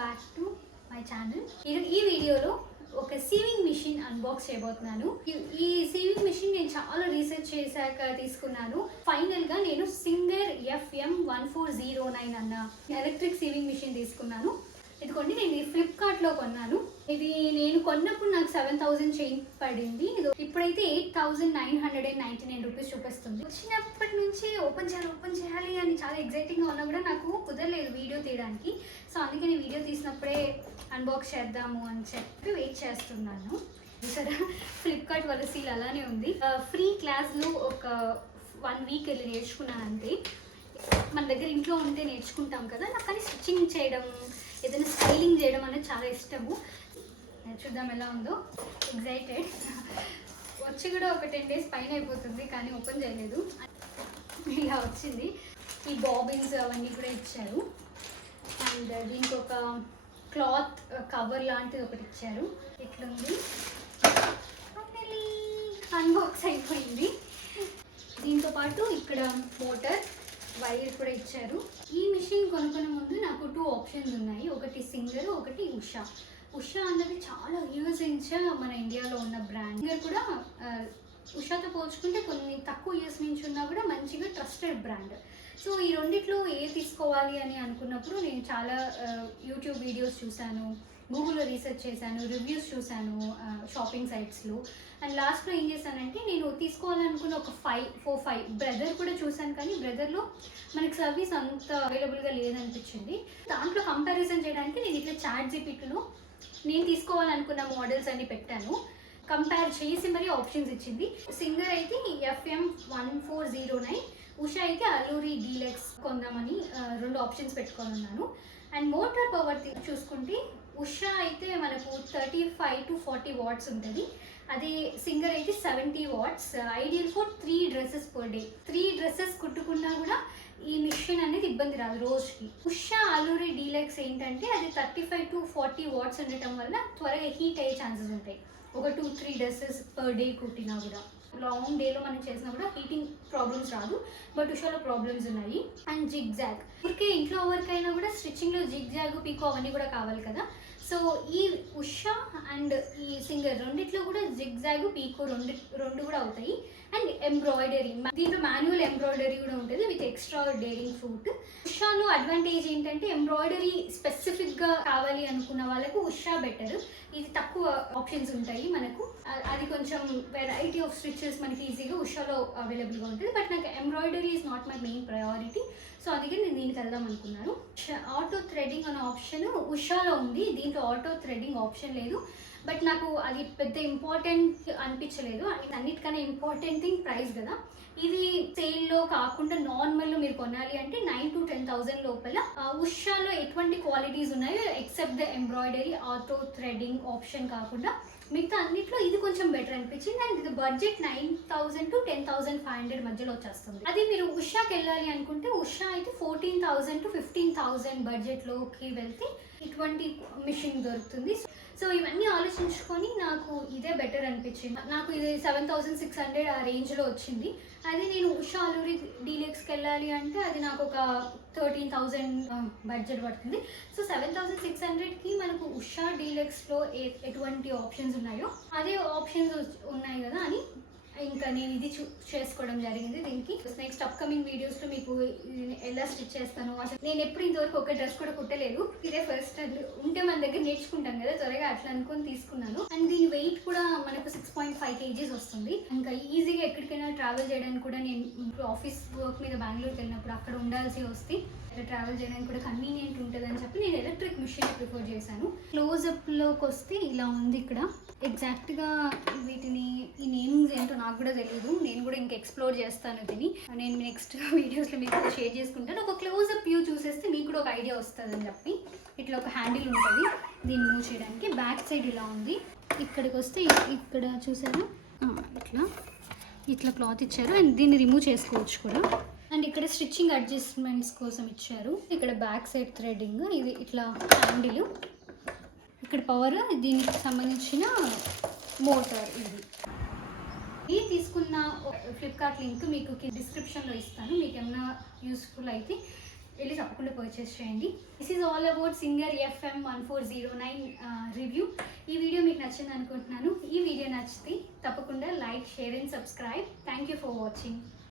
Back to my channel. ఈ వీడియోలో ఒక సీవింగ్ మిషన్ అన్బాక్స్ చేయబోతున్నాను. ఈ సీవింగ్ మిషన్ నేను చాలా రీసెర్చ్ చేశాక తీసుకున్నాను. ఫైనల్గా నేను సింగర్ FM1409 అన్న ఎలక్ట్రిక్ సీవింగ్ మిషన్ తీసుకున్నాను. ఇదిగోండి, నేను ఇది ఫ్లిప్కార్ట్లో కొన్నాను. ఇది నేను కొన్నప్పుడు నాకు 7,000 చేంజ్ పడింది. ఇప్పుడైతే 8,999 రూపీస్ చూపిస్తుంది. వచ్చినప్పటి నుంచి ఓపెన్ చేయాలి అని చాలా ఎగ్జైటింగ్గా ఉన్నా కూడా నాకు కుదరలేదు వీడియో తీయడానికి. సో అందుకే నేను వీడియో తీసినప్పుడే అన్బాక్స్ చేద్దాము అని చెప్పి వెయిట్ చేస్తున్నాను. ఇక్కడ ఫ్లిప్కార్ట్ వాళ్ళ సీల్ అలానే ఉంది. ఫ్రీ క్లాస్లో ఒక 1 వీక్ వెళ్ళి నేర్చుకున్నాను అంతే. మన దగ్గర ఇంట్లో ఉంటే నేర్చుకుంటాం కదా, నాకు కానీ స్టిచ్చింగ్ చేయడం, ఏదైనా స్టైలింగ్ చేయడం అనేది చాలా ఇష్టము. చూద్దాం ఎలా ఉందో. ఎగ్జైటెడ్. వచ్చి కూడా ఒక 10 days పైన అయిపోతుంది, కానీ ఓపెన్ చేయలేదు. ఇలా వచ్చింది. ఈ బాబిన్స్ అవన్నీ కూడా ఇచ్చారు. అండ్ దీనికి ఒక క్లాత్ కవర్ లాంటిది ఒకటి ఇచ్చారు. ఇట్లుంది. అన్బాక్స్ అయిపోయింది. దీంతో పాటు ఇక్కడ మోటార్ వైర్ కూడా ఇచ్చారు. ఈ మిషన్ కొనుక్కునే ముందు నాకు 2 ఆప్షన్స్ ఉన్నాయి. ఒకటి సింగర్, ఒకటి ఉషా. ఉషా అన్నది చాలా ఇయర్స్ నుంచి మన ఇండియాలో ఉన్న బ్రాండ్. సింగర్ కూడా ఉషాతో పోల్చుకుంటే కొన్ని తక్కువ ఇయర్స్ నుంచి ఉన్నా కూడా మంచిగా ట్రస్టెడ్ బ్రాండ్. సో ఈ రెండిట్లో ఏ తీసుకోవాలి అని అనుకున్నప్పుడు నేను చాలా యూట్యూబ్ వీడియోస్ చూశాను, గూగుల్లో రీసెర్చ్ చేశాను, రివ్యూస్ చూశాను షాపింగ్ సైట్స్లో. అండ్ లాస్ట్లో ఏం చేశానంటే, నేను తీసుకోవాలనుకున్న ఒక 4-5 బ్రదర్ కూడా చూశాను, కానీ బ్రదర్లో మనకి సర్వీస్ అంత అవైలబుల్గా లేదనిపించింది. దాంట్లో కంపారిజన్ చేయడానికి నేను ఇట్లా ChatGPTలో నేను తీసుకోవాలనుకున్న మోడల్స్ అన్ని పెట్టాను. కంపేర్ చేసి మరీ ఆప్షన్స్ ఇచ్చింది. సింగర్ అయితే FM1409, ఉషా అయితే అల్లూరి డీలక్స్ కొందామని 2 ఆప్షన్స్ పెట్టుకొని ఉన్నాను. అండ్ మోటార్ పవర్ చూసుకుంటే ఉషా అయితే మనకు 35 to 40 వాట్స్ ఉంటుంది. అది సింగర్ అయితే 70 watts. Ideal for 3 dresses per day. 3 dresses కుట్టుకున్నా కూడా ఈ మిషన్ అనేది ఇబ్బంది రాదు రోజుకి. ఉషా అల్లూరి డీలక్స్ ఏంటంటే అది 35 to 40 వాట్స్ ఉండటం వల్ల త్వరగా హీట్ అయ్యే ఛాన్సెస్ ఉంటాయి. ఒక 2-3 డ్రెస్సెస్ పర్ డే కుట్టినా కూడా లాంగ్ డేలో మనం చేసినా కూడా హీటింగ్ ప్రాబ్లమ్స్ రాదు. బట్ ఉషాలో ప్రాబ్లమ్స్ ఉన్నాయి. అండ్ జిగ్ జాగ్, ఊరికే ఇంట్లో వర్క్ అయినా కూడా స్టిచ్చింగ్లో జిగ్ జాగ్, పీకో అవన్నీ కూడా కావాలి కదా. సో ఈ ఉషా అండ్ ఈ సింగర్ రెండిట్లో కూడా జిగ్ జాగ్, పీకో రెండు కూడా అవుతాయి. అండ్ ఎంబ్రాయిడరీ, దీంట్లో మాన్యువల్ ఎంబ్రాయిడరీ కూడా ఉంటుంది విత్ ఎక్స్ట్రా డేరింగ్ ఫ్రూట్. ఉషాలో అడ్వాంటేజ్ ఏంటంటే ఎంబ్రాయిడరీ స్పెసిఫిక్గా కావాలి అనుకున్న వాళ్ళకు ఉషా బెటర్. ఇది తక్కువ ఆప్షన్స్ ఉంటాయి మనకు. అది కొంచెం వెరైటీ ఆఫ్ స్టిచెస్ మనకి ఈజీగా ఉషాలో అవైలబుల్గా ఉంటుంది. బట్ నాకు embroidery is not my main priority. So అందుకే నేను దీనికి వెళ్దాం అనుకున్నాను. ఆటో థ్రెడ్డింగ్ అనే ఆప్షన్ ఉషాలో ఉంది, దీంట్లో ఆటో థ్రెడ్డింగ్ ఆప్షన్ లేదు. బట్ నాకు అది పెద్ద ఇంపార్టెంట్ అనిపించలేదు. అన్నిటికన్నా ఇంపార్టెంట్ థింగ్ ప్రైస్ కదా. ఇది సేల్లో కాకుండా నార్మల్లో మీరు కొనాలి అంటే 9,000 to 10,000 లోపల. ఉషాలో ఎటువంటి క్వాలిటీస్ ఉన్నాయో except the embroidery, auto threading option కాకుండా మిగతా అన్నిట్లో ఇది కొంచెం బెటర్ అనిపించింది. అండ్ ఇది బడ్జెట్ 9,000 to 10,500 మధ్యలో వచ్చేస్తుంది. అది మీరు ఉషాకి వెళ్ళాలి అనుకుంటే ఉషా అయితే 14,000 to 15,000 బడ్జెట్లోకి వెళ్తే ఇటువంటి మిషన్ దొరుకుతుంది. సో ఇవన్నీ ఆలోచించుకొని నాకు ఇదే బెటర్ అనిపించింది. నాకు ఇది 7,600 ఆ రేంజ్లో వచ్చింది. అదే నేను ఉషా అల్లూరి డీలక్స్కి వెళ్ళాలి అంటే అది నాకు ఒక 13,000 బడ్జెట్ పడుతుంది. సో 7,600కి మనకు ఉషా డీలక్స్లో ఎటువంటి ఆప్షన్స్ ఉన్నాయో అదే ఆప్షన్స్ ఉన్నాయి కదా అని ఇంకా నేను ఇది చేసుకోవడం జరిగింది. దీనికి నెక్స్ట్ అప్కమింగ్ వీడియోస్లో మీకు ఎలా స్టిచ్ చేస్తాను. అసలు నేను ఎప్పుడు ఇంతవరకు ఒక డ్రెస్ కూడా కుట్టలేదు, ఇదే ఫస్ట్. ఉంటే మన దగ్గర నేర్చుకుంటాం కదా, త్వరగా అట్లా అనుకుని తీసుకున్నాను. అండ్ దీని వెయిట్ కూడా మనకు 6.5 kgs వస్తుంది. ఇంకా ఈజీగా ఎక్కడికైనా ట్రావెల్ చేయడానికి కూడా, నేను ఆఫీస్ వర్క్ మీద బెంగళూరుకి వెళ్ళినప్పుడు అక్కడ ఉండాల్సి వస్తే ట్రావెల్ చేయడానికి కూడా కన్వీనియంట్ ఉంటుంది అని చెప్పి నేను ఎలక్ట్రిక్ మిషన్ ప్రిఫర్ చేశాను. క్లోజప్లోకి వస్తే ఇలా ఉంది. ఇక్కడ ఎగ్జాక్ట్గా వీటిని ఈ నేమ్స్ ఏంటో నాకు కూడా తెలియదు. నేను కూడా ఇంకా ఎక్స్ప్లోర్ చేస్తాను దీన్ని. నేను నెక్స్ట్ వీడియోస్లో మీకు షేర్ చేసుకుంటాను. ఒక క్లోజప్ వ్యూ చూసేస్తే మీకు కూడా ఒక ఐడియా వస్తుంది అని చెప్పి. ఇట్లా ఒక హ్యాండిల్ ఉంటుంది దీన్ని మూవ్ చేయడానికి. బ్యాక్ సైడ్ ఇలా ఉంది. ఇక్కడికి వస్తే ఇక్కడ చూసారు, ఇట్లా క్లాత్ ఇచ్చారు. అండ్ దీన్ని రిమూవ్ చేసుకోవచ్చు కూడా. అండ్ ఇక్కడ స్టిచ్చింగ్ అడ్జస్ట్మెంట్స్ కోసం ఇచ్చారు. ఇక్కడ బ్యాక్ సైడ్ థ్రెడ్డింగ్, ఇది ఇట్లా హ్యాండిల్, ఇక్కడ పవర్, దీనికి సంబంధించిన మోటార్. ఇది తీసుకున్న ఫ్లిప్కార్ట్ లింక్ మీకు డిస్క్రిప్షన్లో ఇస్తాను. మీకు ఏమైనా యూస్ఫుల్ అయితే వెళ్ళి తప్పకుండా పర్చేస్ చేయండి. This is all about singer FM1409 review. ఈ వీడియో మీకు నచ్చింది అనుకుంటున్నాను. ఈ వీడియో నచ్చితే తప్పకుండా like, share and subscribe. Thank you for watching.